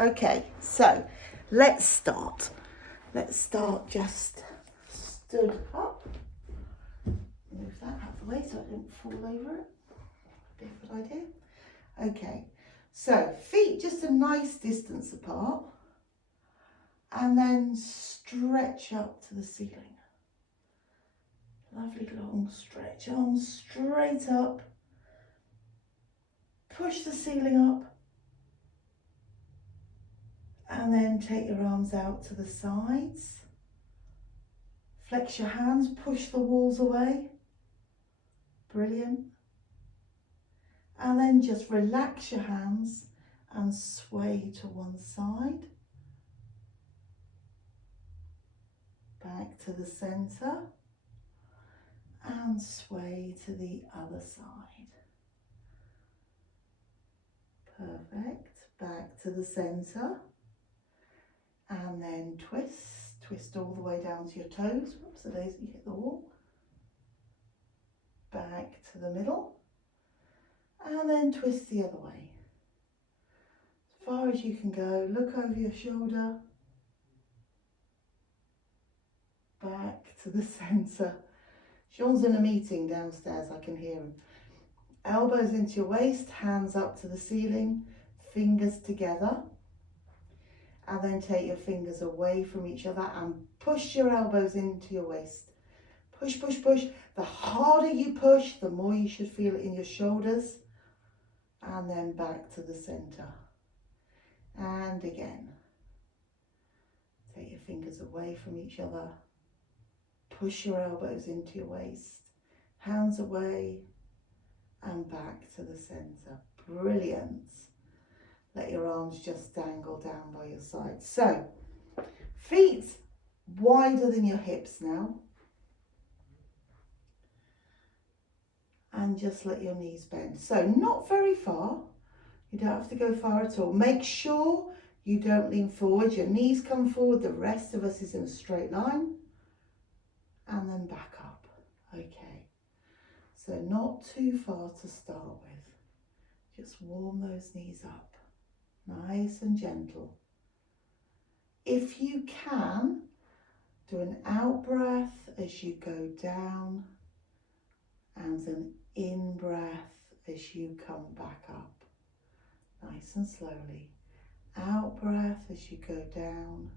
Okay, so let's start. Let's start just stood up. Move that out of the way so I don't fall over it. Be a good idea. Okay, so feet just a nice distance apart, and then stretch up to the ceiling. Lovely long stretch, arms straight up. Push the ceiling up, and then take your arms out to the sides. Flex your hands, push the walls away. Brilliant. And then just relax your hands and sway to one side. Back to the centre. And sway to the other side. Perfect. Back to the centre. And then twist. Twist all the way down to your toes. Whoops, so those you hit the wall. Back to the middle. And then twist the other way. As far as you can go, look over your shoulder. Back to the centre. Sean's in a meeting downstairs, I can hear him. Elbows into your waist, hands up to the ceiling, fingers together. And then take your fingers away from each other and push your elbows into your waist. Push, push, push. The harder you push, the more you should feel it in your shoulders. And then back to the centre. And again. Take your fingers away from each other. Push your elbows into your waist. Hands away and back to the centre. Brilliant. Let your arms just dangle down by your side. So, feet wider than your hips now. And just let your knees bend. So not very far. You don't have to go far at all. Make sure you don't lean forward. Your knees come forward. The rest of us is in a straight line. And then back up. Okay. So not too far to start with. Just warm those knees up. Nice and gentle. If you can, do an out breath as you go down and an in breath as you come back up. Nice and slowly. Out breath as you go down.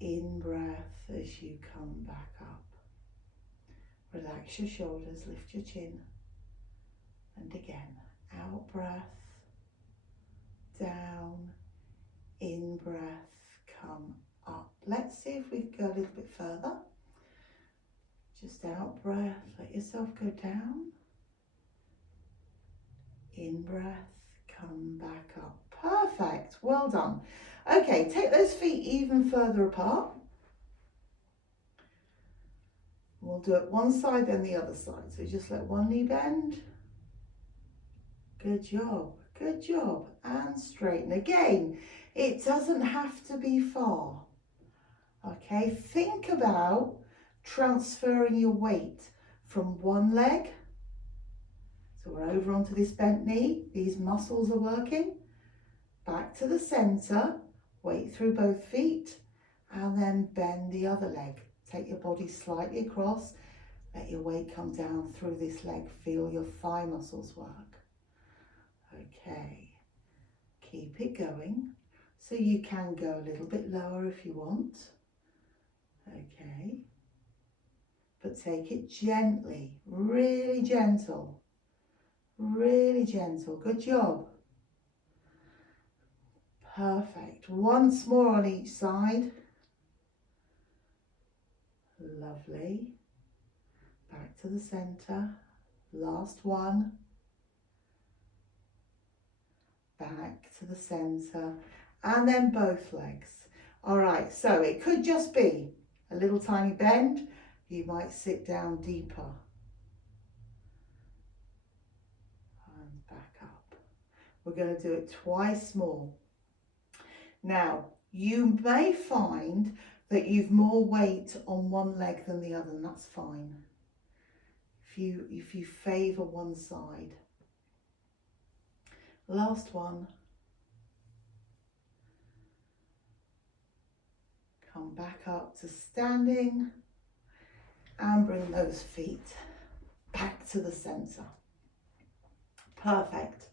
In breath as you come back up. Relax your shoulders, lift your chin. And again, out breath, down, in breath, come up. Let's see if we can go a little bit further. Just out breath, let yourself go down. In breath, come back up. Perfect, well done. Okay, take those feet even further apart. We'll do it one side then the other side. So just let one knee bend. Good job, good job. And straighten. Again, it doesn't have to be far. Okay, think about transferring your weight from one leg. So we're over onto this bent knee. These muscles are working. Back to the centre. Weight through both feet. And then bend the other leg. Take your body slightly across. Let your weight come down through this leg. Feel your thigh muscles work. Okay. Keep it going. So you can go a little bit lower if you want. Okay. But take it gently. Really gentle. Really gentle. Good job. Perfect. Once more on each side. Lovely. Back to the centre. Last one. Back to the centre. And then both legs. All right, so it could just be a little tiny bend. You might sit down deeper. And back up. We're going to do it twice more. Now, you may find that you've more weight on one leg than the other, and that's fine. If you favour one side. Last one. Come back up to standing and bring those feet back to the center. Perfect.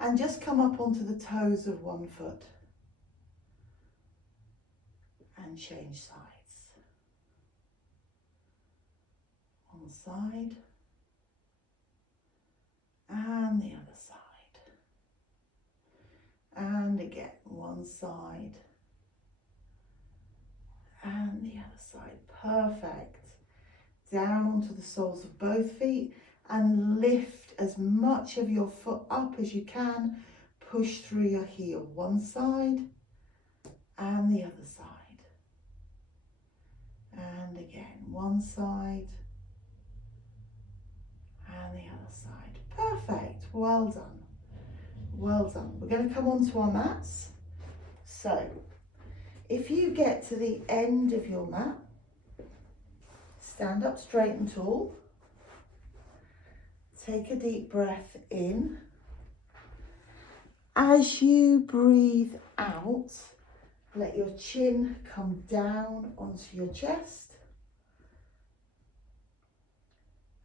And just come up onto the toes of one foot and change sides. One side and the other side. And again, one side and the other side. Perfect. Down onto the soles of both feet and lift as much of your foot up as you can. Push through your heel, one side and the other side. And again, one side and the other side. Perfect. Well done. Well done. We're going to come onto our mats. So, if you get to the end of your mat, stand up straight and tall. Take a deep breath in. As you breathe out, let your chin come down onto your chest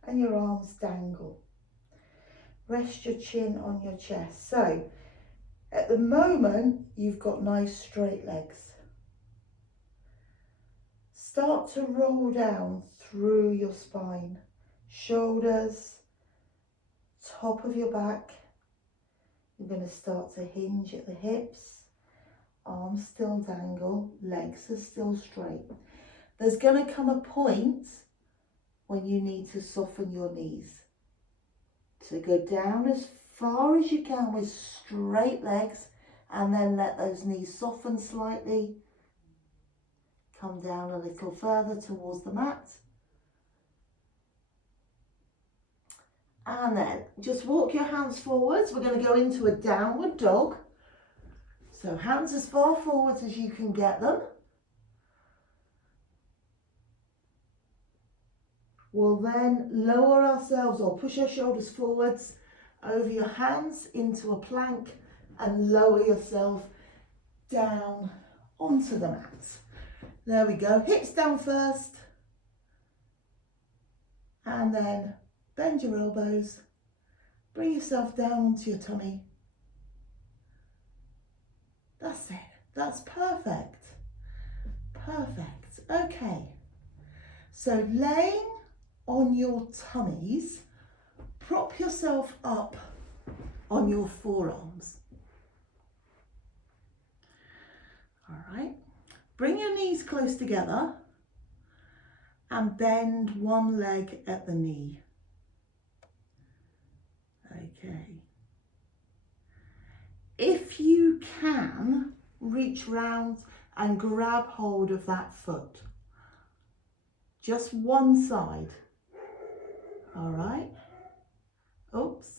and your arms dangle. Rest your chin on your chest. So, at the moment, you've got nice straight legs. Start to roll down through your spine, shoulders, top of your back. You're going to start to hinge at the hips, arms still dangle, legs are still straight. There's going to come a point when you need to soften your knees. So go down as far as you can with straight legs and then let those knees soften slightly. Come down a little further towards the mat. And then just walk your hands forwards. We're going to go into a downward dog. So hands as far forwards as you can get them. We'll then lower ourselves or push our shoulders forwards over your hands into a plank and lower yourself down onto the mat. There we go. Hips down first. And then bend your elbows. Bring yourself down onto your tummy. That's it. That's perfect. Perfect. Okay. So laying on your tummies, prop yourself up on your forearms. All right. Bring your knees close together and bend one leg at the knee. Okay. If you can, reach round and grab hold of that foot. Just one side. All right. Oops.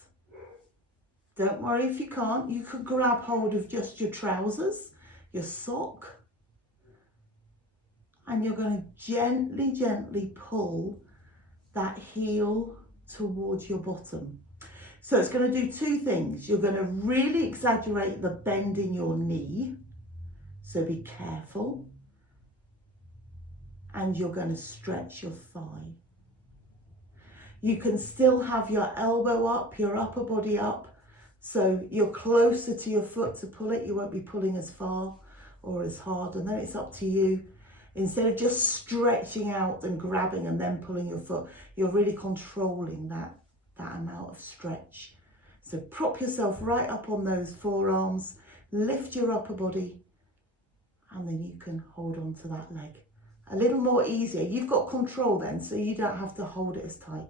Don't worry if you can't. You could grab hold of just your trousers, your sock. And you're going to gently, gently pull that heel towards your bottom. So it's going to do two things. You're going to really exaggerate the bend in your knee. So be careful. And you're going to stretch your thigh. You can still have your elbow up, your upper body up. So you're closer to your foot to pull it. You won't be pulling as far or as hard. And then it's up to you. Instead of just stretching out and grabbing and then pulling your foot, you're really controlling that amount of stretch. So prop yourself right up on those forearms, lift your upper body, and then you can hold on to that leg. A little more easier. You've got control then, so you don't have to hold it as tight.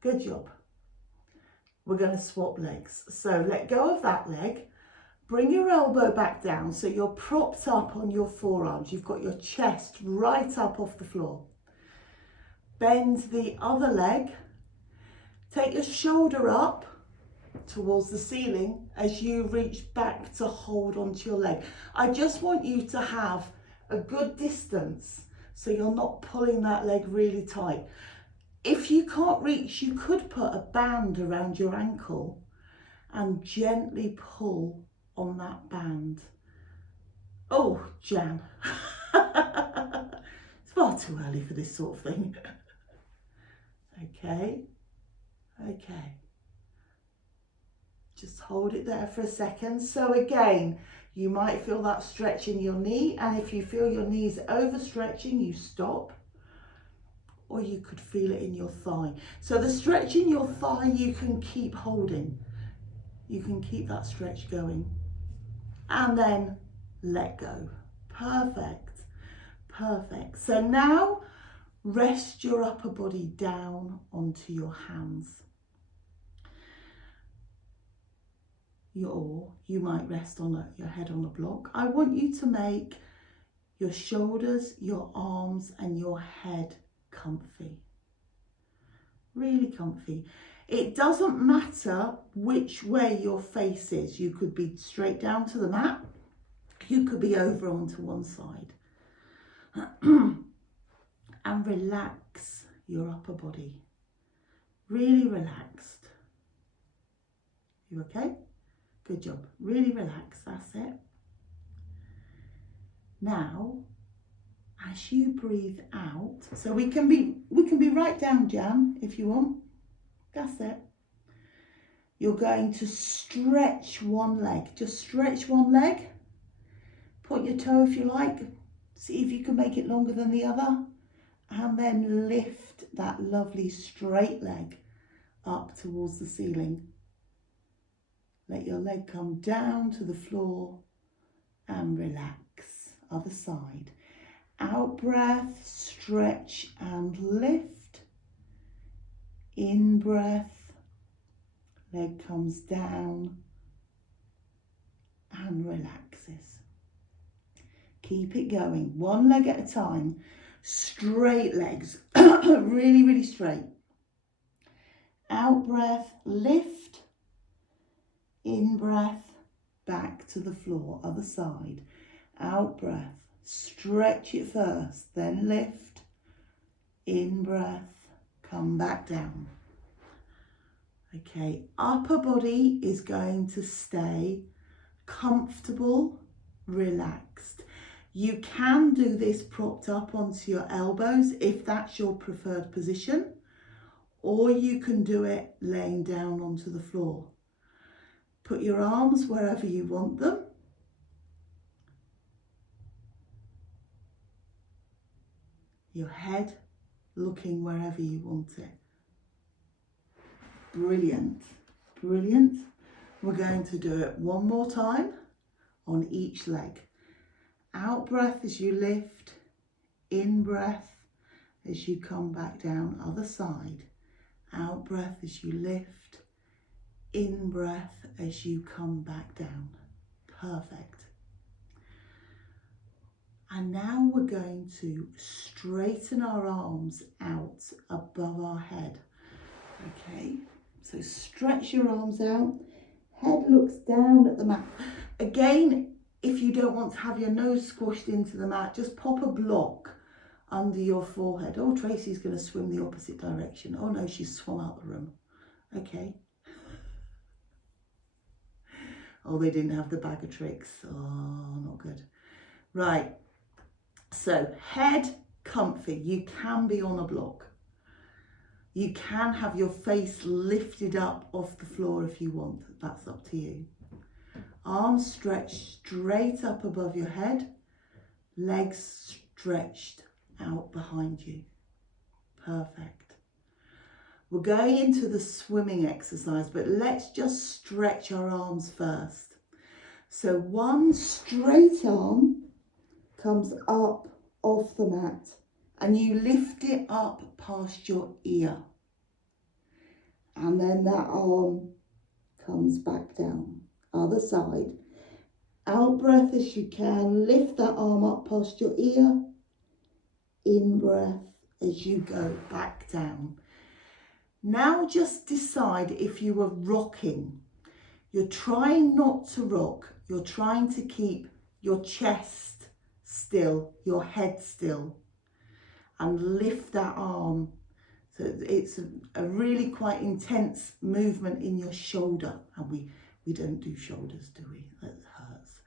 Good job. We're going to swap legs. So let go of that leg. Bring your elbow back down so you're propped up on your forearms. You've got your chest right up off the floor. Bend the other leg. Take your shoulder up towards the ceiling as you reach back to hold onto your leg. I just want you to have a good distance so you're not pulling that leg really tight. If you can't reach, you could put a band around your ankle and gently pull on that band. Oh, Jan. It's far too early for this sort of thing. Okay, okay. Just hold it there for a second. So again, you might feel that stretch in your knee, and if you feel your knees overstretching, you stop. Or you could feel it in your thigh. So the stretch in your thigh, you can keep holding. You can keep that stretch going. And then let go. Perfect, perfect. So now rest your upper body down onto your hands. Or you might rest on your head on a block. I want you to make your shoulders, your arms and your head comfy. Really comfy. It doesn't matter which way your face is. You could be straight down to the mat. You could be over onto one side. And relax your upper body. Really relaxed. You okay? Good job. Really relax. That's it. Now, as you breathe out, so we can be right down, Jan, if you want. That's it. You're going to stretch one leg. Just stretch one leg. Point your toe if you like. See if you can make it longer than the other. And then lift that lovely straight leg up towards the ceiling. Let your leg come down to the floor and relax. Other side. Out breath, stretch and lift. In breath, leg comes down and relaxes. Keep it going, one leg at a time. Straight legs, really, really straight. Out breath, lift. In breath, back to the floor, other side. Out breath, stretch it first, then lift. In breath, come back down. Okay, upper body is going to stay comfortable, relaxed. You can do this propped up onto your elbows if that's your preferred position, or you can do it laying down onto the floor. Put your arms wherever you want them. Your head looking wherever you want it. Brilliant, brilliant. We're going to do it one more time on each leg. Out breath as you lift, in breath as you come back down, other side. Out breath as you lift, in breath as you come back down. Perfect. And now we're going to straighten our arms out above our head. Okay, so stretch your arms out, head looks down at the mat. Again, if you don't want to have your nose squashed into the mat, just pop a block under your forehead. Oh, Tracy's going to swim the opposite direction. Oh no, she's swum out the room. Okay. Oh, they didn't have the bag of tricks. Oh, not good. Right. So head comfy. You can be on a block. You can have your face lifted up off the floor if you want. That's up to you. Arms stretched straight up above your head. Legs stretched out behind you. Perfect. We're going into the swimming exercise, but let's just stretch our arms first. So one straight arm comes up off the mat and you lift it up past your ear. And then that arm comes back down. Other side. Out breath as you can. Lift that arm up past your ear. In breath as you go back down. Now just decide if you are rocking. You're trying not to rock. You're trying to keep your chest still, your head still, and lift that arm. So it's a really quite intense movement in your shoulder. And we don't do shoulders, do we? That hurts.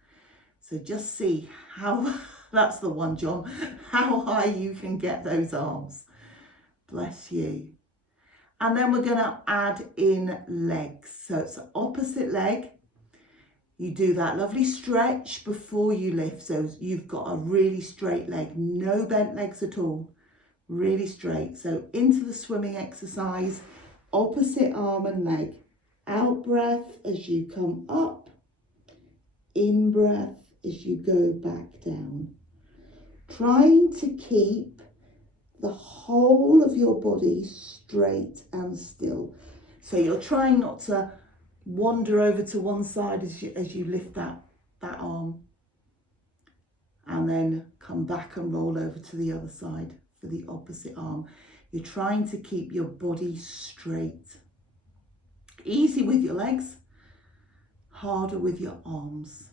So just see how That's the one, John. How high you can get those arms. Bless you. And then we're going to add in legs. So it's the opposite leg. You do that lovely stretch before you lift. So you've got a really straight leg, no bent legs at all. Really straight. So into the swimming exercise, opposite arm and leg. Out breath as you come up. In breath as you go back down. Trying to keep the whole of your body straight and still. So you're trying not to wander over to one side as you lift that arm. And then come back and roll over to the other side for the opposite arm. You're trying to keep your body straight. Easy with your legs, harder with your arms.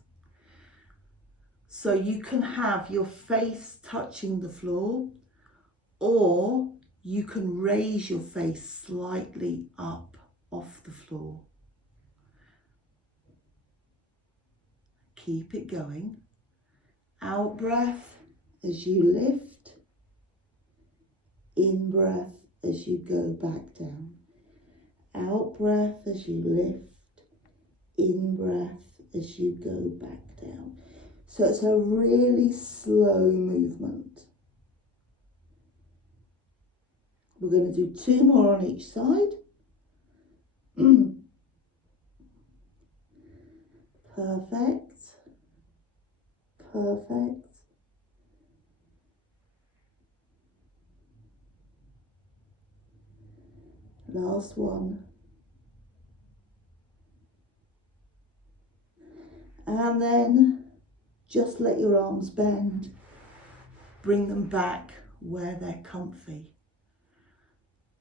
So you can have your face touching the floor, or you can raise your face slightly up off the floor. Keep it going. Out breath as you lift. In breath as you go back down. Out breath as you lift. In breath as you go back down. So it's a really slow movement. We're going to do 2 more on each side. Perfect. Perfect. Last one. And then just let your arms bend. Bring them back where they're comfy.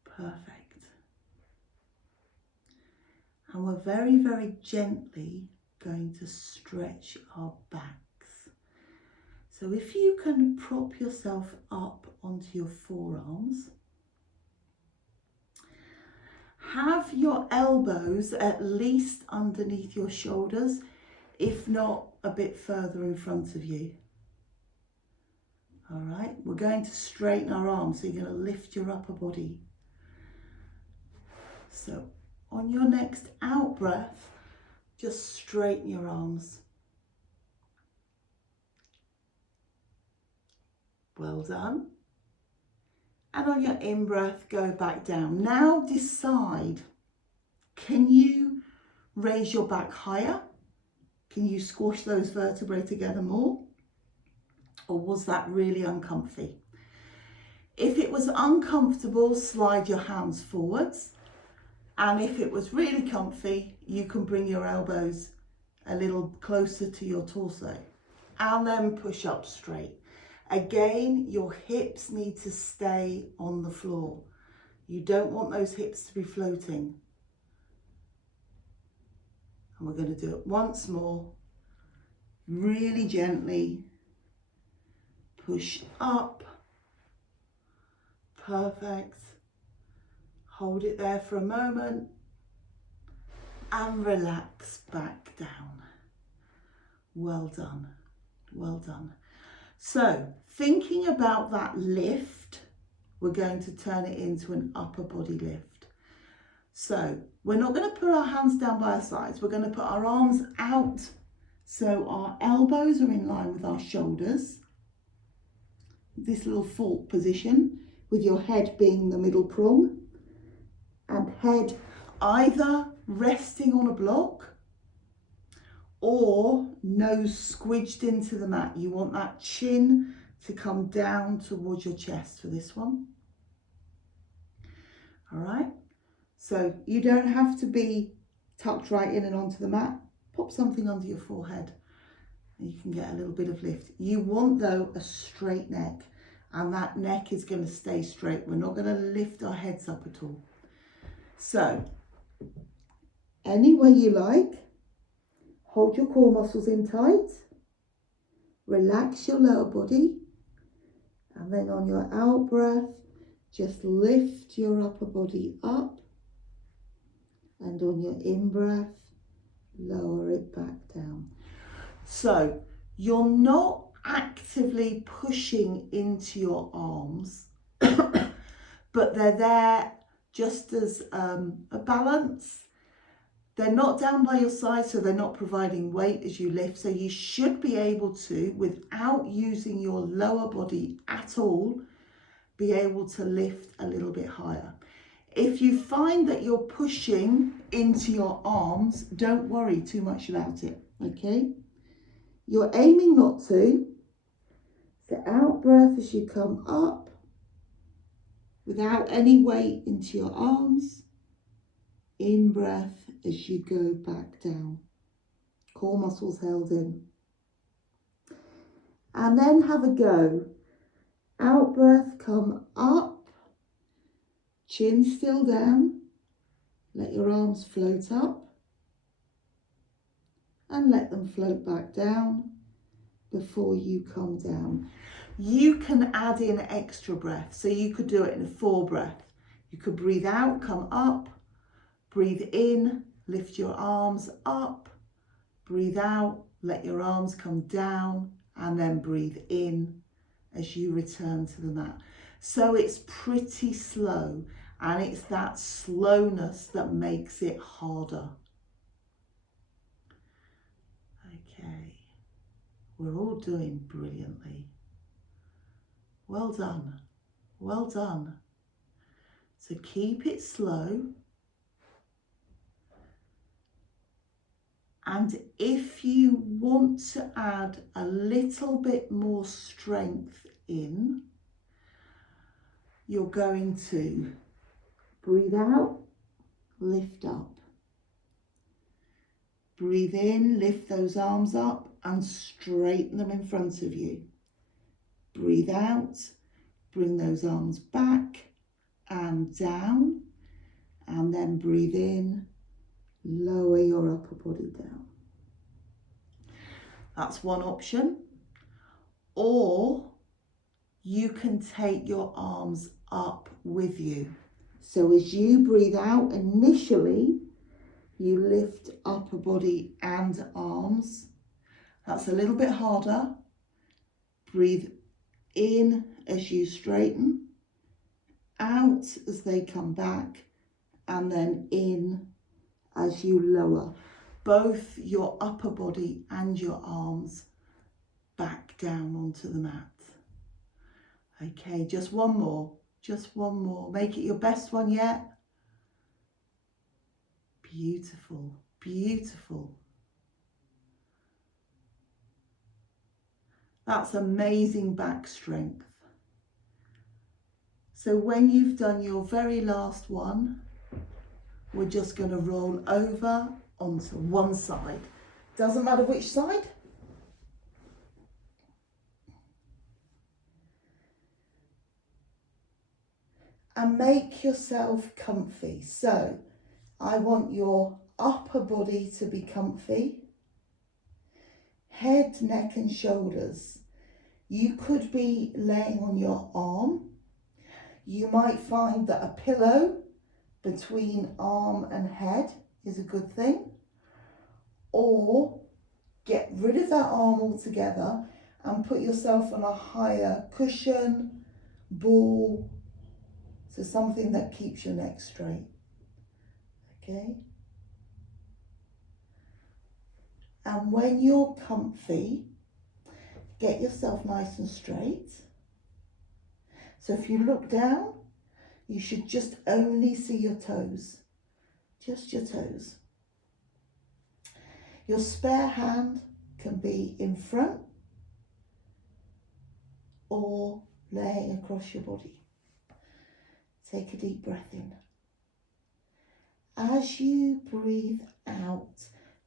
Perfect. And we're very, very gently going to stretch our backs. So if you can prop yourself up onto your forearms, have your elbows at least underneath your shoulders, if not a bit further in front of you. All right, we're going to straighten our arms, so you're going to lift your upper body. So on your next out breath, just straighten your arms. Well done. And on your in breath, go back down. Now decide, can you raise your back higher? Can you squash those vertebrae together more? Or was that really uncomfy? If it was uncomfortable, slide your hands forwards. And if it was really comfy, you can bring your elbows a little closer to your torso. And then push up straight. Again, your hips need to stay on the floor. You don't want those hips to be floating. And we're going to do it once more. Really gently. Push up. Perfect. Hold it there for a moment. And relax back down. Well done. Well done. So, thinking about that lift, we're going to turn it into an upper body lift. So, we're not going to put our hands down by our sides. We're going to put our arms out so our elbows are in line with our shoulders. This little fork position, with your head being the middle prong, and head either resting on a block or nose squidged into the mat. You want that chin to come down towards your chest for this one. All right, so you don't have to be tucked right in and onto the mat. Pop something under your forehead and you can get a little bit of lift. You want, though, a straight neck, and that neck is going to stay straight. We're not going to lift our heads up at all. So, any way you like. Hold your core muscles in tight. Relax your lower body. And then on your out breath, just lift your upper body up. And on your in breath, lower it back down. So you're not actively pushing into your arms, but they're there just as a balance. They're not down by your side, so they're not providing weight as you lift. So you should be able to, without using your lower body at all, be able to lift a little bit higher. If you find that you're pushing into your arms, don't worry too much about it, okay? You're aiming not to. So out breath as you come up, without any weight into your arms. In breath as you go back down. Core muscles held in. And then have a go. Out breath, come up. Chin still down. Let your arms float up. And let them float back down before you come down. You can add in extra breath. So you could do it in a 4 breath. You could breathe out, come up. Breathe in, lift your arms up. Breathe out, let your arms come down, and then breathe in as you return to the mat. So it's pretty slow, and it's that slowness that makes it harder. Okay, we're all doing brilliantly. Well done, well done. So keep it slow. And if you want to add a little bit more strength in, you're going to breathe out, lift up. Breathe in, lift those arms up and straighten them in front of you. Breathe out, bring those arms back and down, and then breathe in. Lower your upper body down. That's one option. Or you can take your arms up with you. So as you breathe out, initially, you lift upper body and arms. That's a little bit harder. Breathe in as you straighten, out as they come back, and then in as you lower both your upper body and your arms back down onto the mat. Okay, just one more. Make it your best one yet. Beautiful, beautiful. That's amazing back strength. So when you've done your very last one, we're just going to roll over onto one side. Doesn't matter which side. And make yourself comfy. So I want your upper body to be comfy. Head, neck and shoulders. You could be laying on your arm. You might find that a pillow between arm and head is a good thing. Or get rid of that arm altogether and put yourself on a higher cushion, ball, so something that keeps your neck straight. Okay? And when you're comfy, get yourself nice and straight. So if you look down, you should just only see your toes, just your toes. Your spare hand can be in front or laying across your body. Take a deep breath in. As you breathe out,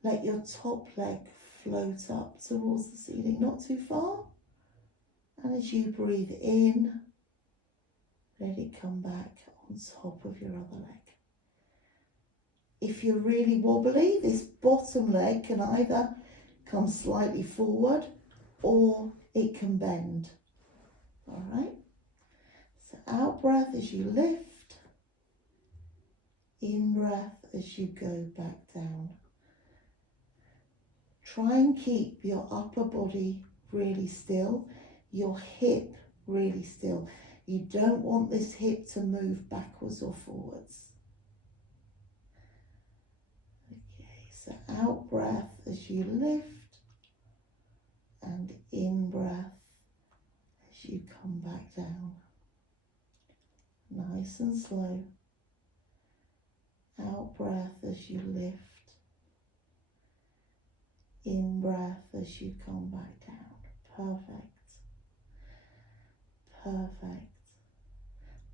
let your top leg float up towards the ceiling, not too far. And as you breathe in, let it come back on top of your other leg. If you're really wobbly, this bottom leg can either come slightly forward or it can bend. All right? So out breath as you lift, in breath as you go back down. Try and keep your upper body really still, your hip really still. You don't want this hip to move backwards or forwards. Okay, so out breath as you lift and in breath as you come back down. Nice and slow. Out breath as you lift. In breath as you come back down. Perfect. Perfect.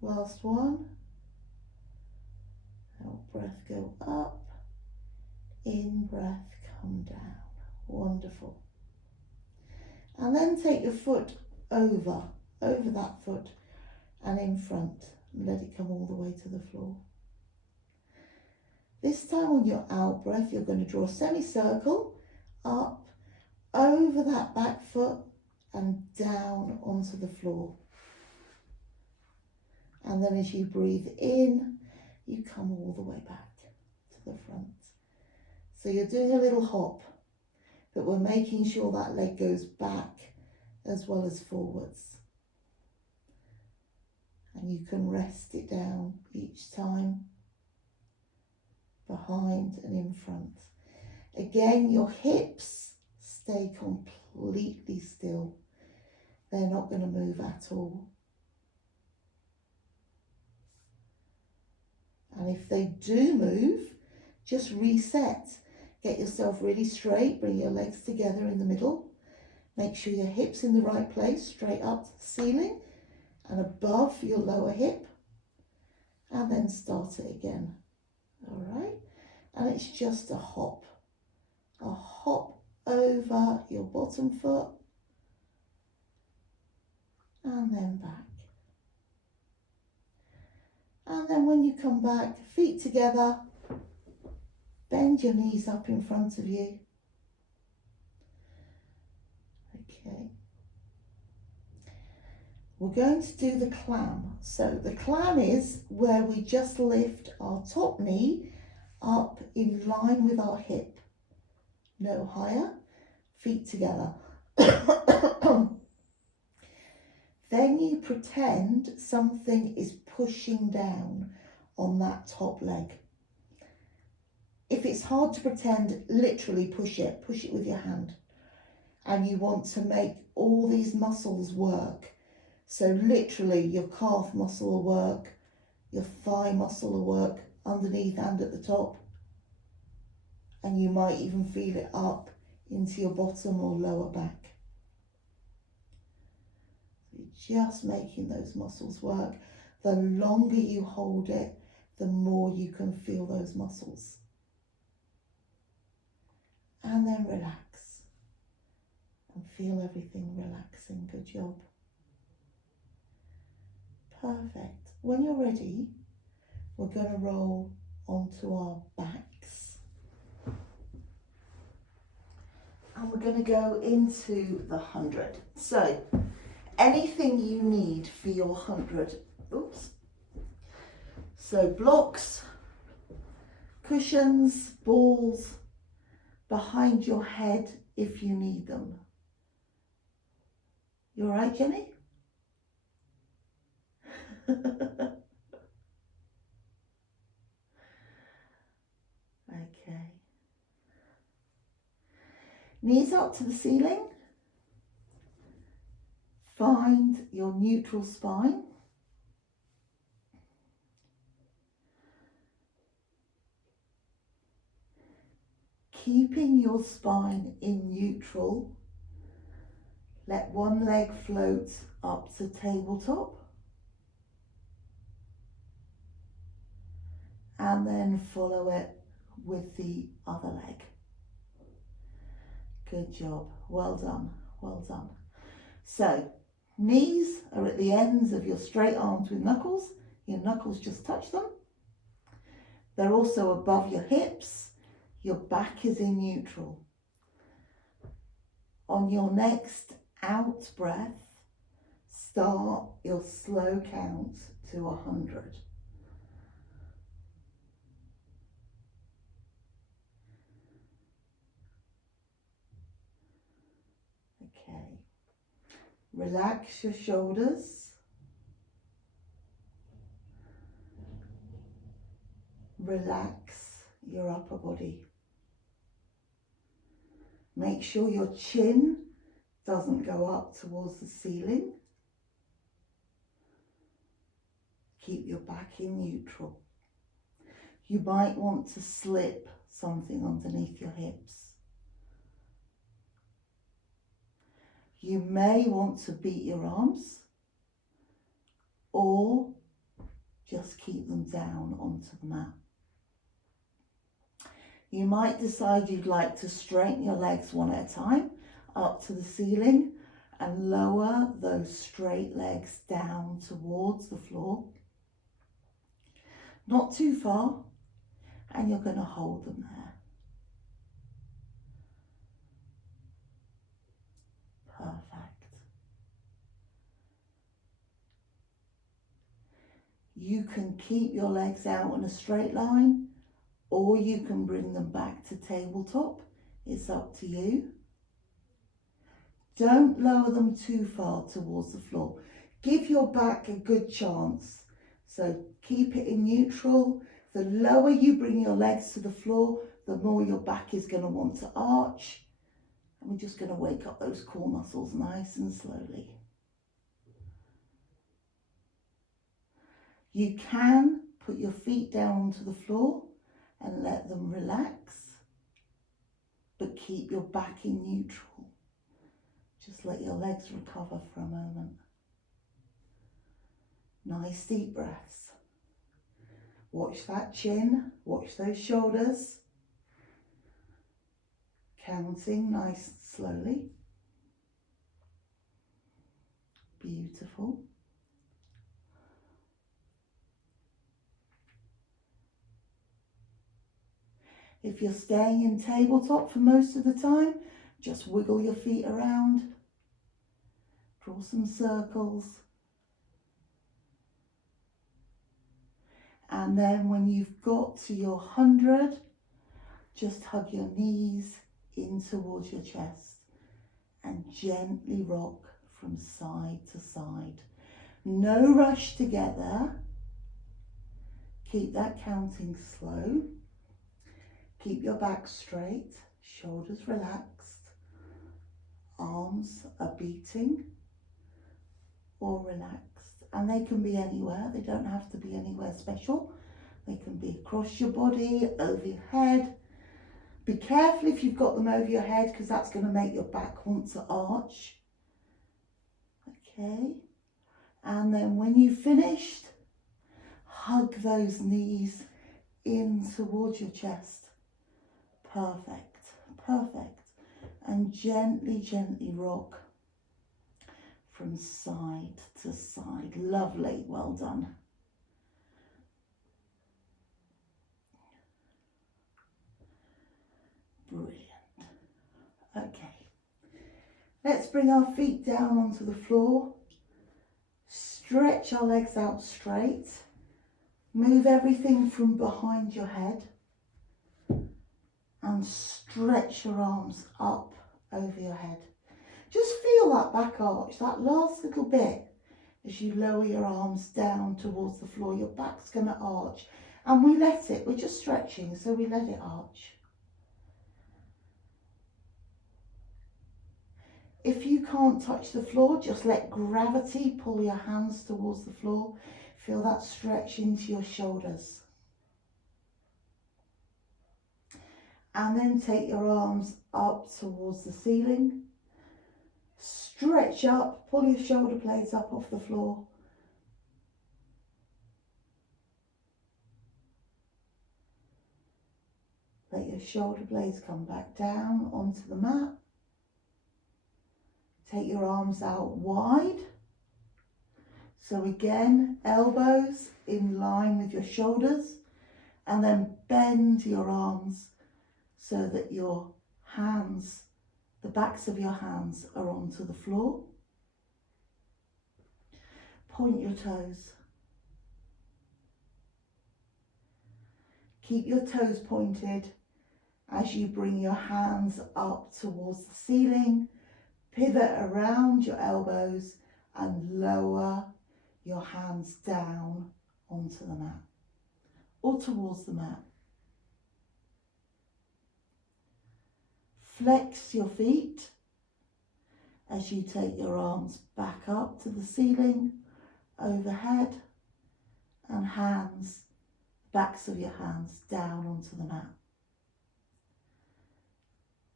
Last one. Out breath, go up. In breath, come down. Wonderful. And then take your foot over that foot and in front and let it come all the way to the floor. This time on your out breath, you're going to draw a semicircle up over that back foot and down onto the floor. And then as you breathe in, you come all the way back to the front. So you're doing a little hop, but we're making sure that leg goes back as well as forwards. And you can rest it down each time, behind and in front. Again, your hips stay completely still. They're not going to move at all. And if they do move, just reset. Get yourself really straight, bring your legs together in the middle. Make sure your hip's in the right place, straight up to the ceiling and above your lower hip. And then start it again. All right? And it's just a hop. A hop over your bottom foot. And then back. And then when you come back, feet together, bend your knees up in front of you. Okay. We're going to do the clam. So the clam is where we just lift our top knee up in line with our hip. No higher, feet together. Then you pretend something is pushing down on that top leg. If it's hard to pretend, literally push it with your hand. And you want to make all these muscles work. So literally your calf muscle will work, your thigh muscle will work underneath and at the top. And you might even feel it up into your bottom or lower back. You're just making those muscles work. The longer you hold it, the more you can feel those muscles. And then relax. And feel everything relaxing. Good job. Perfect. When you're ready, we're going to roll onto our backs. And we're going to go into the 100. So, anything you need for your 100. Oops. So blocks, cushions, balls, behind your head if you need them. You all right, Jenny? Okay. Knees up to the ceiling. Find your neutral spine. Keeping your spine in neutral, let one leg float up to tabletop. And then follow it with the other leg. Good job. Well done. Well done. So, knees are at the ends of your straight arms with knuckles. Your knuckles just touch them. They're also above your hips. Your back is in neutral. On your next out breath, start your slow count to 100. Okay, Relax your shoulders. Relax your upper body. Make sure your chin doesn't go up towards the ceiling. Keep your back in neutral. You might want to slip something underneath your hips. You may want to beat your arms or just keep them down onto the mat. You might decide you'd like to straighten your legs one at a time up to the ceiling and lower those straight legs down towards the floor. Not too far, and you're going to hold them there. Perfect. You can keep your legs out in a straight line, or you can bring them back to tabletop. It's up to you. Don't lower them too far towards the floor. Give your back a good chance. So keep it in neutral. The lower you bring your legs to the floor, the more your back is going to want to arch. And we're just going to wake up those core muscles nice and slowly. You can put your feet down onto the floor and let them relax, but keep your back in neutral. Just let your legs recover for a moment. Nice deep breaths. Watch that chin, watch those shoulders. Counting nice and slowly. Beautiful. If you're staying in tabletop for most of the time, just wiggle your feet around. Draw some circles. And then when you've got to your 100, just hug your knees in towards your chest and gently rock from side to side. No rush to get there. Keep that counting slow. Keep your back straight, shoulders relaxed, arms are beating or relaxed. And they can be anywhere, they don't have to be anywhere special. They can be across your body, over your head. Be careful if you've got them over your head because that's going to make your back want to arch. Okay, and then when you've finished, hug those knees in towards your chest. Perfect, perfect. And gently, gently rock from side to side. Lovely, well done. Brilliant. Okay, let's bring our feet down onto the floor. Stretch our legs out straight. Move everything from behind your head. And stretch your arms up over your head. Just feel that back arch, that last little bit. As you lower your arms down towards the floor, your back's going to arch. And we let it, we're just stretching, so we let it arch. If you can't touch the floor, just let gravity pull your hands towards the floor. Feel that stretch into your shoulders. And then take your arms up towards the ceiling. Stretch up, pull your shoulder blades up off the floor. Let your shoulder blades come back down onto the mat. Take your arms out wide. So again, elbows in line with your shoulders, and then bend your arms so that your hands, the backs of your hands are onto the floor. Point your toes. Keep your toes pointed as you bring your hands up towards the ceiling. Pivot around your elbows and lower your hands down onto the mat or towards the mat. Flex your feet as you take your arms back up to the ceiling, overhead, and hands, backs of your hands down onto the mat.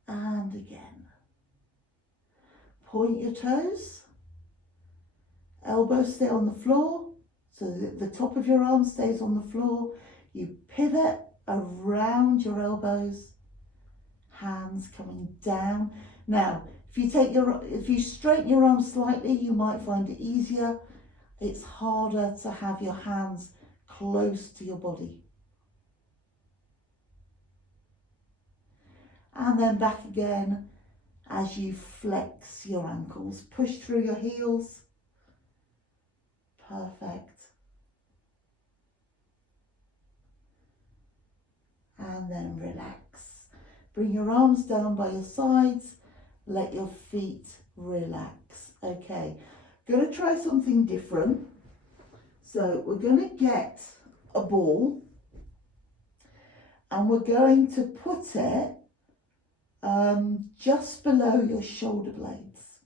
And again. Point your toes, elbows stay on the floor, so that the top of your arm stays on the floor. You pivot around your elbows, hands coming down. Now, if you straighten your arms slightly, you might find it easier. It's harder to have your hands close to your body. And then back again as you flex your ankles. Push through your heels. Perfect. And then relax. Bring your arms down by your sides. Let your feet relax. Okay, going to try something different. So we're going to get a ball and we're going to put it just below your shoulder blades.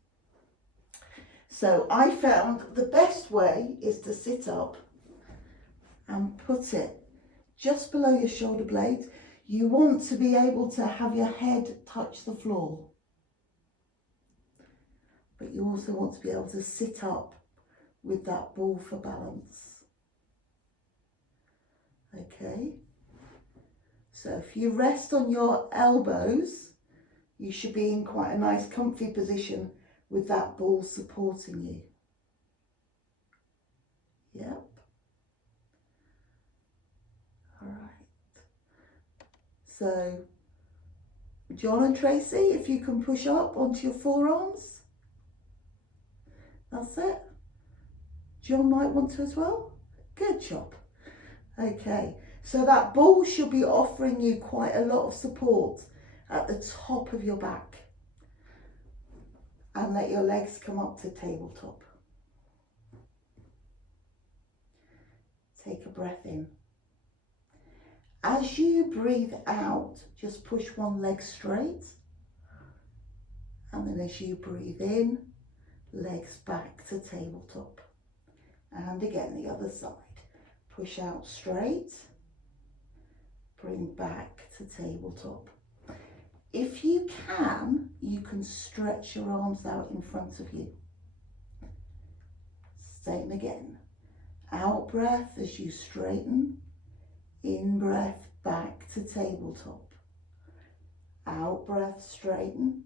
So I found the best way is to sit up and put it just below your shoulder blades. You want to be able to have your head touch the floor, but you also want to be able to sit up with that ball for balance. Okay, so if you rest on your elbows, you should be in quite a nice comfy position with that ball supporting you. Yep. All right. So, John and Tracy, if you can push up onto your forearms. That's it. John might want to as well. Good job. Okay, so that ball should be offering you quite a lot of support at the top of your back. And let your legs come up to tabletop. Take a breath in. As you breathe out, just push one leg straight. And then as you breathe in, legs back to tabletop. And again, the other side. Push out straight. Bring back to tabletop. If you can stretch your arms out in front of you. Same again. Out breath as you straighten. In breath back to tabletop. Out breath straighten.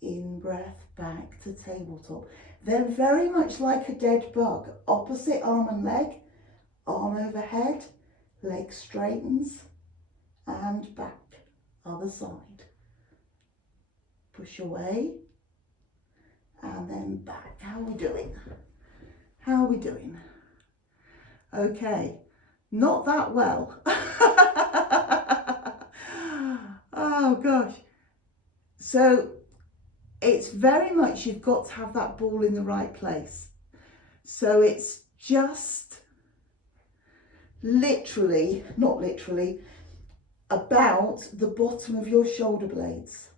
In breath back to tabletop. Then very much like a dead bug, opposite arm and leg, arm overhead, leg straightens and back. Other side. Push away and then back. How are we doing? How are we doing? Okay, not that well. Oh gosh. So it's very much you've got to have that ball in the right place. So it's just literally, not literally, about the bottom of your shoulder blades.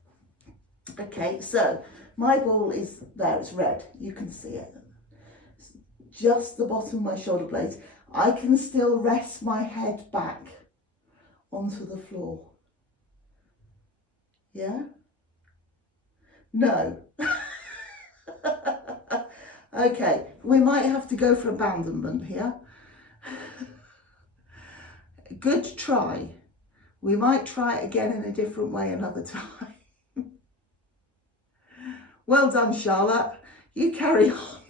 Okay, so my ball is there, it's red, you can see it. Just the bottom of my shoulder blades. I can still rest my head back onto the floor. Yeah? No. Okay, we might have to go for abandonment here. Good try. We might try it again in a different way another time. Well done, Charlotte. You carry on.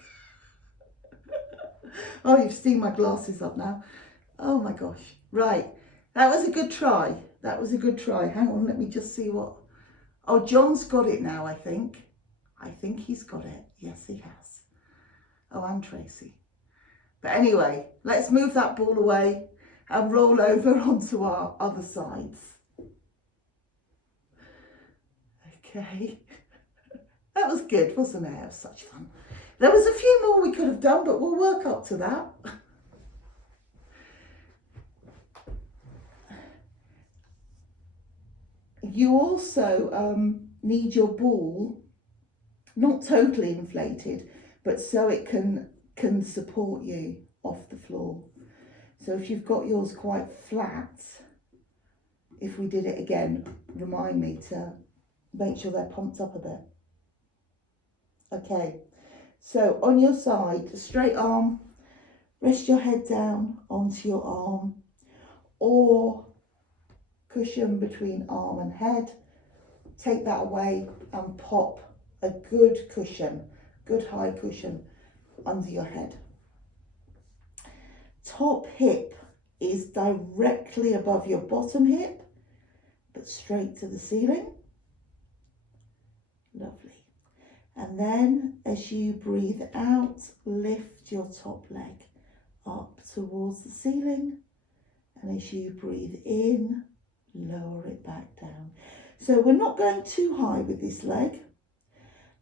Oh, you've steamed my glasses up now. Oh my gosh. Right. That was a good try. That was a good try. Hang on, let me just see what... Oh, John's got it now, I think. I think he's got it. Yes, he has. Oh, and Tracy. But anyway, let's move that ball away and roll over onto our other sides. Okay. That was good, wasn't it? It was such fun. There was a few more we could have done, but we'll work up to that. You also need your ball not totally inflated, but so it can support you off the floor. So if you've got yours quite flat, if we did it again, remind me to make sure they're pumped up a bit. Okay, so on your side, straight arm, rest your head down onto your arm, or cushion between arm and head. Take that away and pop a good cushion, good high cushion under your head. Top hip is directly above your bottom hip, but straight to the ceiling. Lovely. And then as you breathe out, lift your top leg up towards the ceiling. And as you breathe in, lower it back down. So we're not going too high with this leg.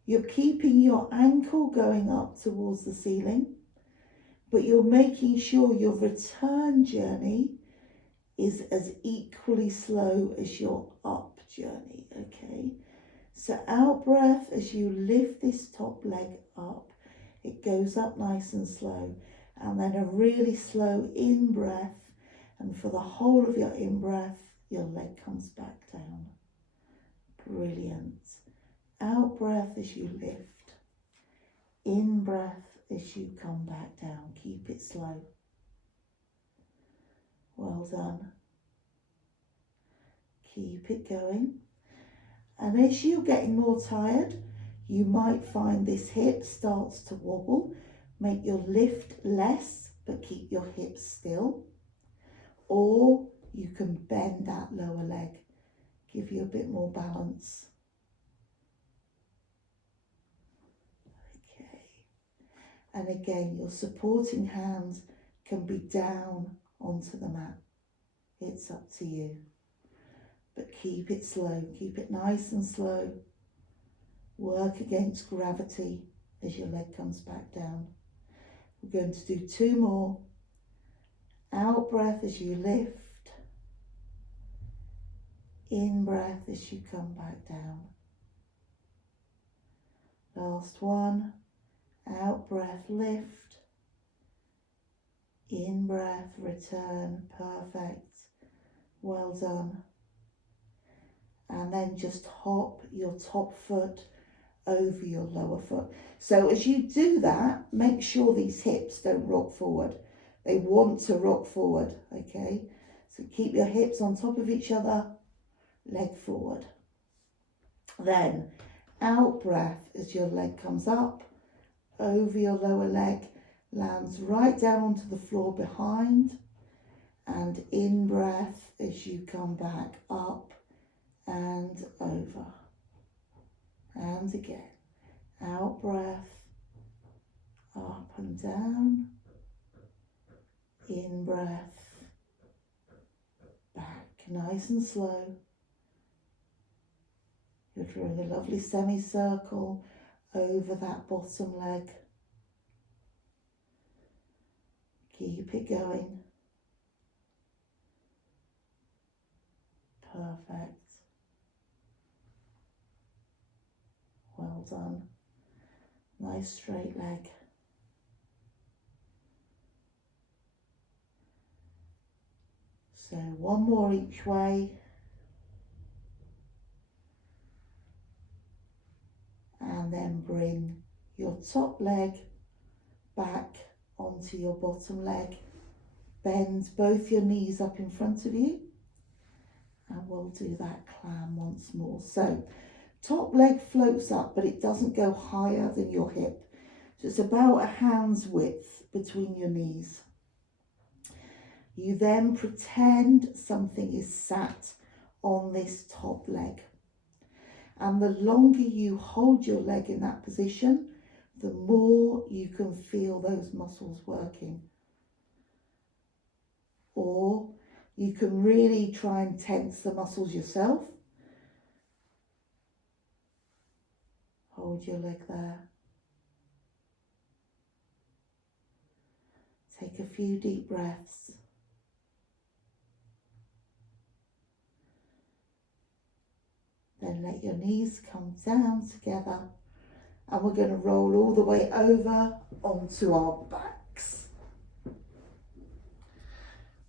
You're keeping your ankle going up towards the ceiling, but you're making sure your return journey is as equally slow as your up journey, okay? So out breath as you lift this top leg up, it goes up nice and slow, and then a really slow in breath, and for the whole of your in breath, your leg comes back down. Brilliant. Out breath as you lift. In breath as you come back down. Keep it slow. Well done. Keep it going. And as you're getting more tired, you might find this hip starts to wobble. Make your lift less, but keep your hips still. Or you can bend that lower leg. Give you a bit more balance. Okay. And again, your supporting hands can be down onto the mat. It's up to you. But keep it slow. Keep it nice and slow. Work against gravity as your leg comes back down. We're going to do 2 more. Out breath as you lift. In breath as you come back down. Last one. Out breath, lift. In breath, return. Perfect. Well done. And then just hop your top foot over your lower foot. So as you do that, make sure these hips don't rock forward. They want to rock forward, okay? So keep your hips on top of each other. Leg forward. Then out breath as your leg comes up over your lower leg, lands right down onto the floor behind, and in breath as you come back up and over. And again, out breath, up and down, in breath, back, nice and slow. You're drawing a lovely semicircle over that bottom leg. Keep it going. Perfect. Well done. Nice straight leg. So 1 more each way. And then bring your top leg back onto your bottom leg. Bend both your knees up in front of you. And we'll do that clam once more. So top leg floats up, but it doesn't go higher than your hip. So it's about a hand's width between your knees. You then pretend something is sat on this top leg. And the longer you hold your leg in that position, the more you can feel those muscles working. Or you can really try and tense the muscles yourself. Hold your leg there. Take a few deep breaths. Then let your knees come down together, and we're going to roll all the way over onto our backs.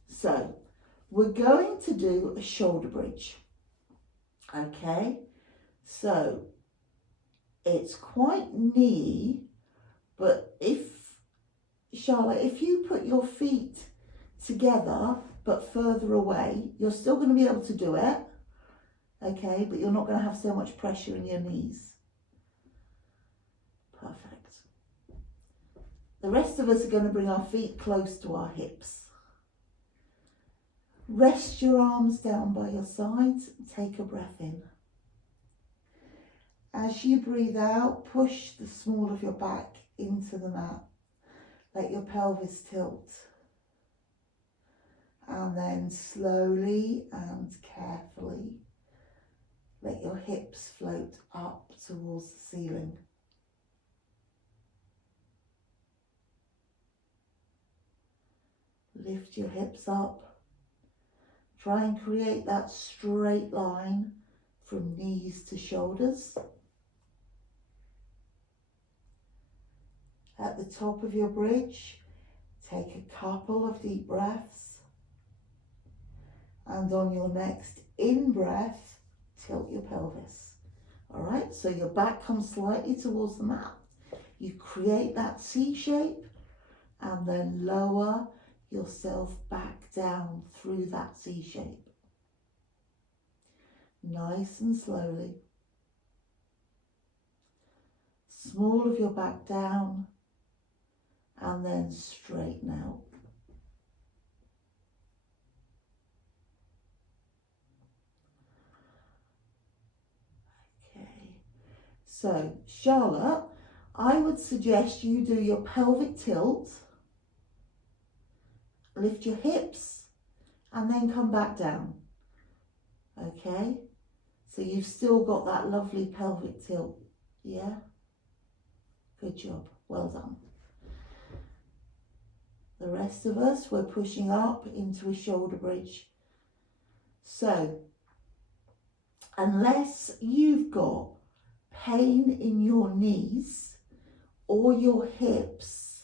So we're going to do a shoulder bridge. Okay, so it's quite knee, but Charlotte, if you put your feet together but further away, you're still going to be able to do it. Okay, but you're not going to have so much pressure in your knees. Perfect. The rest of us are going to bring our feet close to our hips. Rest your arms down by your sides. Take a breath in. As you breathe out, push the small of your back into the mat. Let your pelvis tilt. And then slowly and carefully, let your hips float up towards the ceiling. Lift your hips up. Try and create that straight line from knees to shoulders. At the top of your bridge, take a couple of deep breaths. And on your next in-breath, tilt your pelvis. All right, so your back comes slightly towards the mat. You create that C shape and then lower yourself back down through that C shape. Nice and slowly. Small of your back down and then straighten out. Okay, so Charlotte, I would suggest you do your pelvic tilt. Lift your hips and then come back down. Okay, so you've still got that lovely pelvic tilt. Yeah, good job, well done. The rest of us, we're pushing up into a shoulder bridge. So unless you've got pain in your knees or your hips,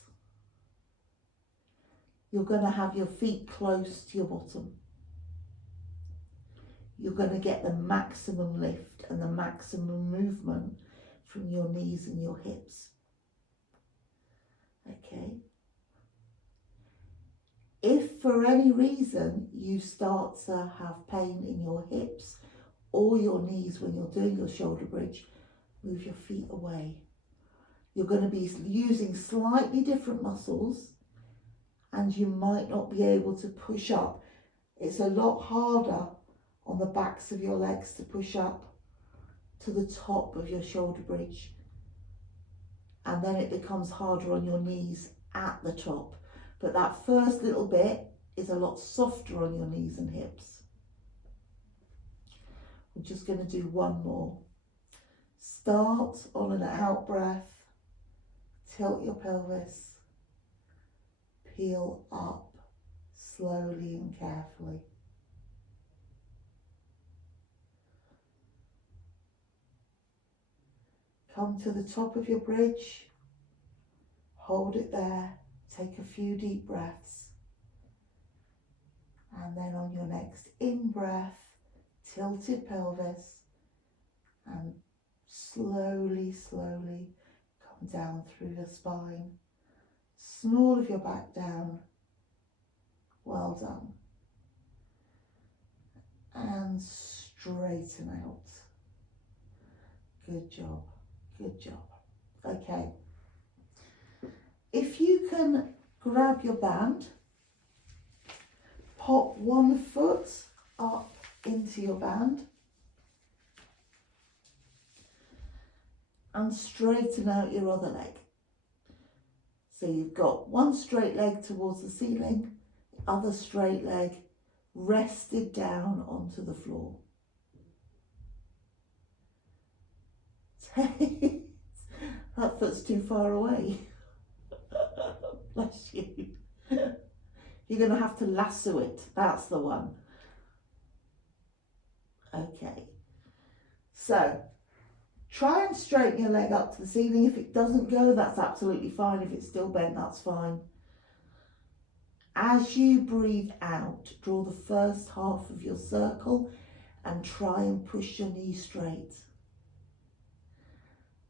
you're going to have your feet close to your bottom. You're going to get the maximum lift and the maximum movement from your knees and your hips. Okay. If for any reason you start to have pain in your hips or your knees when you're doing your shoulder bridge, move your feet away. You're going to be using slightly different muscles and you might not be able to push up. It's a lot harder on the backs of your legs to push up to the top of your shoulder bridge. And then it becomes harder on your knees at the top. But that first little bit is a lot softer on your knees and hips. We're just going to do one more. Start on an out breath. Tilt your pelvis. Peel up slowly and carefully. Come to the top of your bridge. Hold it there. Take a few deep breaths. And then on your next in-breath, tilted pelvis. And slowly, slowly come down through the spine. Small of your back down. Well done. And straighten out. Good job. Good job. Okay. If you can grab your band, pop one foot up into your band and straighten out your other leg. So you've got one straight leg towards the ceiling, the other straight leg rested down onto the floor. that's too far away. Bless you. You're going to have to lasso it. That's the one. Okay. So, try and straighten your leg up to the ceiling. If it doesn't go, that's absolutely fine. If it's still bent, that's fine. As you breathe out, draw the first half of your circle and try and push your knee straight.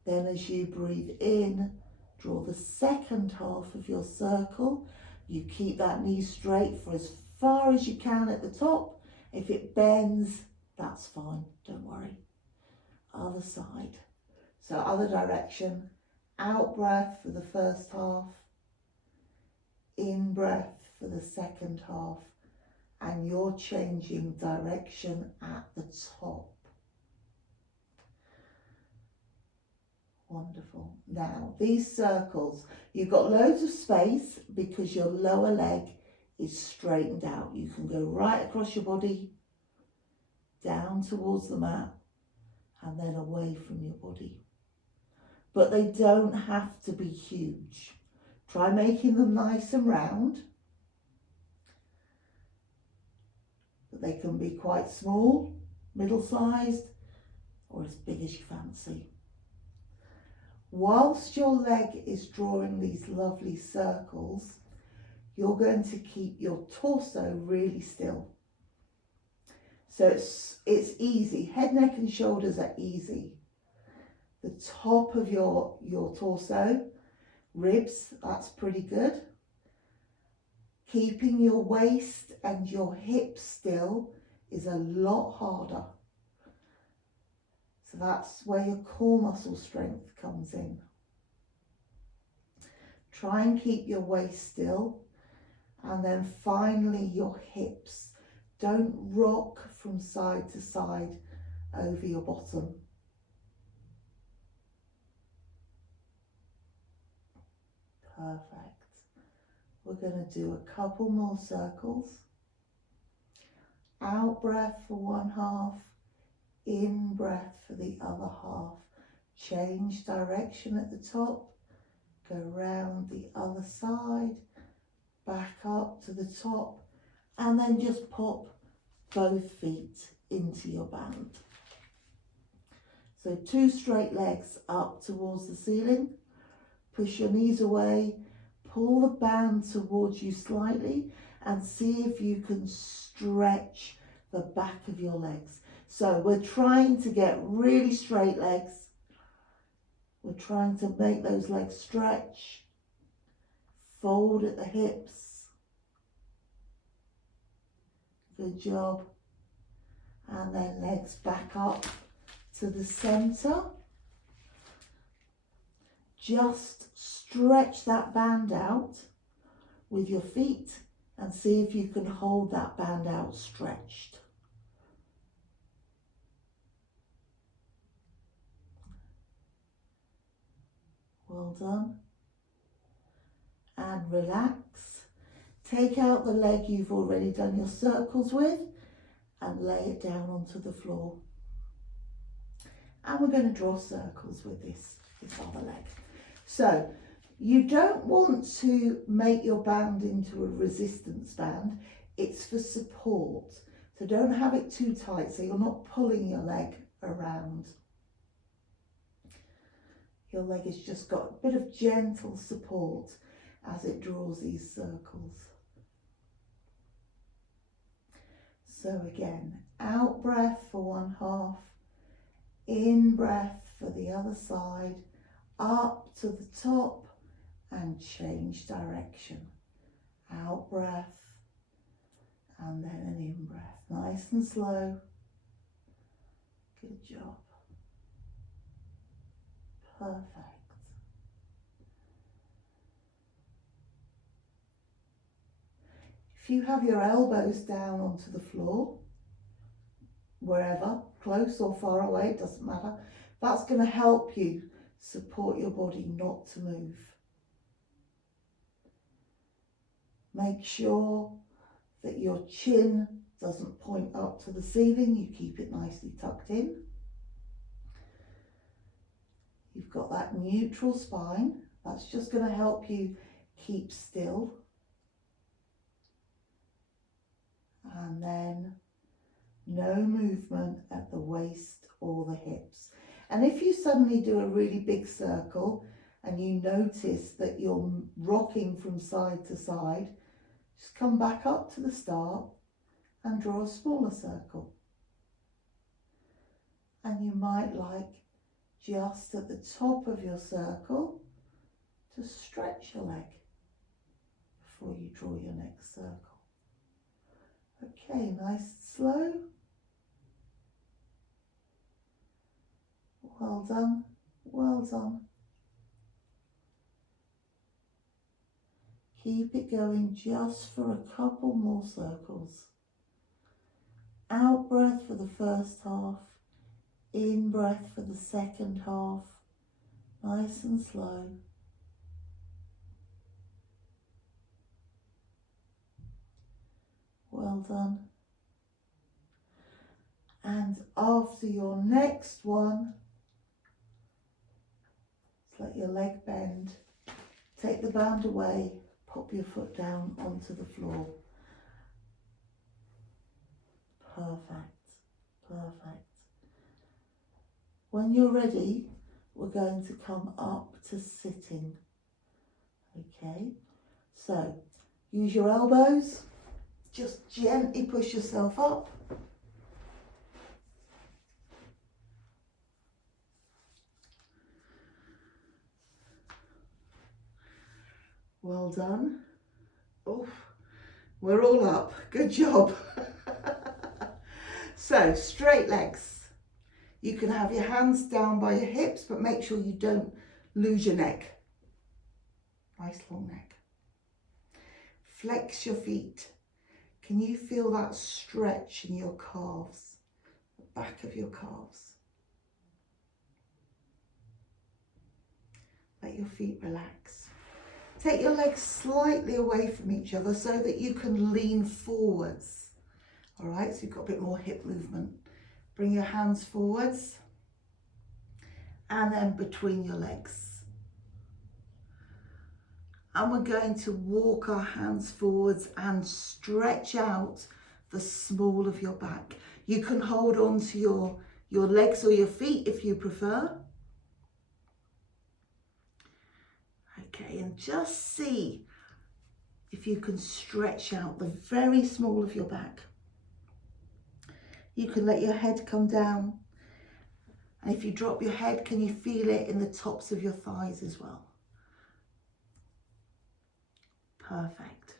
Then as you breathe in, draw the second half of your circle. You keep that knee straight for as far as you can at the top. If it bends, that's fine, don't worry. Other side. So other direction, out breath for the first half, in breath for the second half, and you're changing direction at the top. Wonderful. Now, these circles, you've got loads of space because your lower leg is straightened out. You can go right across your body, down towards the mat, and then away from your body. But they don't have to be huge. Try making them nice and round. But they can be quite small, middle-sized, or as big as you fancy. Whilst your leg is drawing these lovely circles, you're going to keep your torso really still. So it's easy. Head, neck and shoulders are easy. The top of your torso, ribs, that's pretty good. Keeping your waist and your hips still is a lot harder. So that's where your core muscle strength comes in. Try and keep your waist still. And then finally your hips. Don't rock from side to side over your bottom. Perfect. We're going to do a couple more circles. Out breath for one half. In breath for the other half. Change direction at the top, go round the other side, back up to the top, and then just pop both feet into your band. So 2 straight legs up towards the ceiling, push your knees away, pull the band towards you slightly, and see if you can stretch the back of your legs. So we're trying to get really straight legs. We're trying to make those legs stretch. Fold at the hips. Good job. And then legs back up to the center. Just stretch that band out with your feet and see if you can hold that band out stretched. Well done. And relax. Take out the leg you've already done your circles with and lay it down onto the floor. And we're going to draw circles with this other leg. So you don't want to make your band into a resistance band. It's for support. So don't have it too tight so you're not pulling your leg around. Your leg has just got a bit of gentle support as it draws these circles. So again, out breath for one half, in breath for the other side, up to the top and change direction. Out breath and then an in breath. Nice and slow. Good job. Perfect. If you have your elbows down onto the floor, wherever, close or far away, it doesn't matter, that's going to help you support your body not to move. Make sure that your chin doesn't point up to the ceiling, you keep it nicely tucked in. You've got that neutral spine. That's just going to help you keep still. And then no movement at the waist or the hips. And if you suddenly do a really big circle and you notice that you're rocking from side to side, just come back up to the start and draw a smaller circle. And you might like just at the top of your circle to stretch your leg before you draw your next circle. Okay, nice and slow. Well done, well done. Keep it going just for a couple more circles. Out breath for the first half, in breath for the second half, nice and slow. Well done. And after your next one, let your leg bend, take the band away, pop your foot down onto the floor. Perfect, perfect. When you're ready, we're going to come up to sitting. Okay, so use your elbows, just gently push yourself up. Well done. Oh, we're all up. Good job. So, straight legs. You can have your hands down by your hips, but make sure you don't lose your neck. Nice long neck. Flex your feet. Can you feel that stretch in your calves, the back of your calves? Let your feet relax. Take your legs slightly away from each other so that you can lean forwards. All right, so you've got a bit more hip movement. Bring your hands forwards and then between your legs. And we're going to walk our hands forwards and stretch out the small of your back. You can hold on to your legs or your feet if you prefer. Okay, and just see if you can stretch out the very small of your back. You can let your head come down. And if you drop your head, can you feel it in the tops of your thighs as well? Perfect.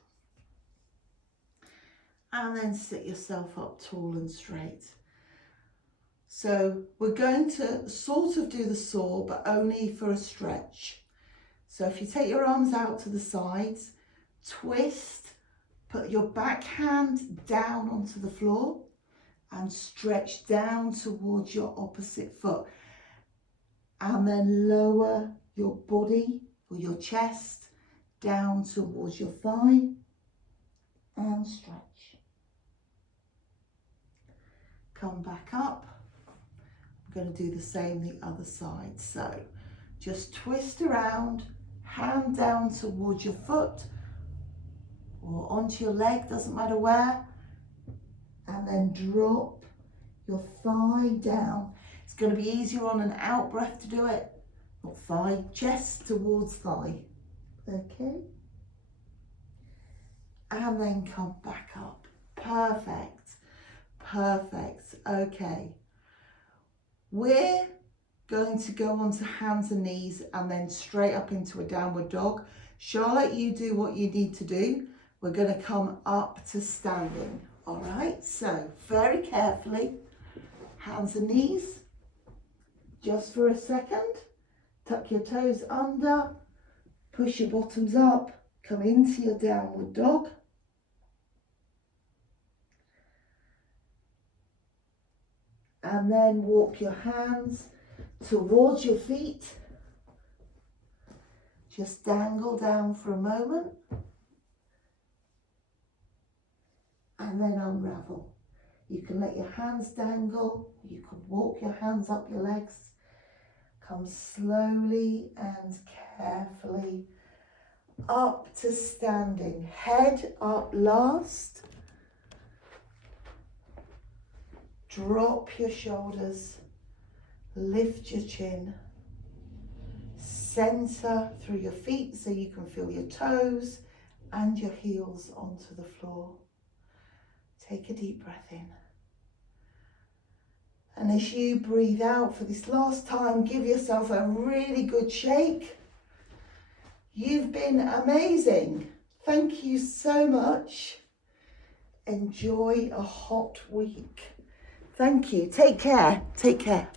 And then sit yourself up tall and straight. So we're going to sort of do the saw, but only for a stretch. So if you take your arms out to the sides, twist, put your back hand down onto the floor and stretch down towards your opposite foot. And then lower your body or your chest down towards your thigh and stretch. Come back up. I'm going to do the same the other side. So just twist around, hand down towards your foot or onto your leg, doesn't matter where, and then drop your thigh down. It's going to be easier on an out breath to do it, not thigh, chest towards thigh. Okay, and then come back up. Perfect, perfect. Okay, we're going to go onto hands and knees and then straight up into a downward dog. Charlotte, you do what you need to do. We're going to come up to standing. All right, so very carefully, hands and knees, just for a second. Tuck your toes under, push your bottoms up, come into your downward dog. And then walk your hands towards your feet. Just dangle down for a moment. And then unravel. You can let your hands dangle. You can walk your hands up your legs. Come slowly and carefully up to standing. Head up last. Drop your shoulders. Lift your chin. Center through your feet so you can feel your toes and your heels onto the floor. Take a deep breath in. And as you breathe out for this last time, give yourself a really good shake. You've been amazing. Thank you so much. Enjoy a hot week. Thank you. Take care. Take care.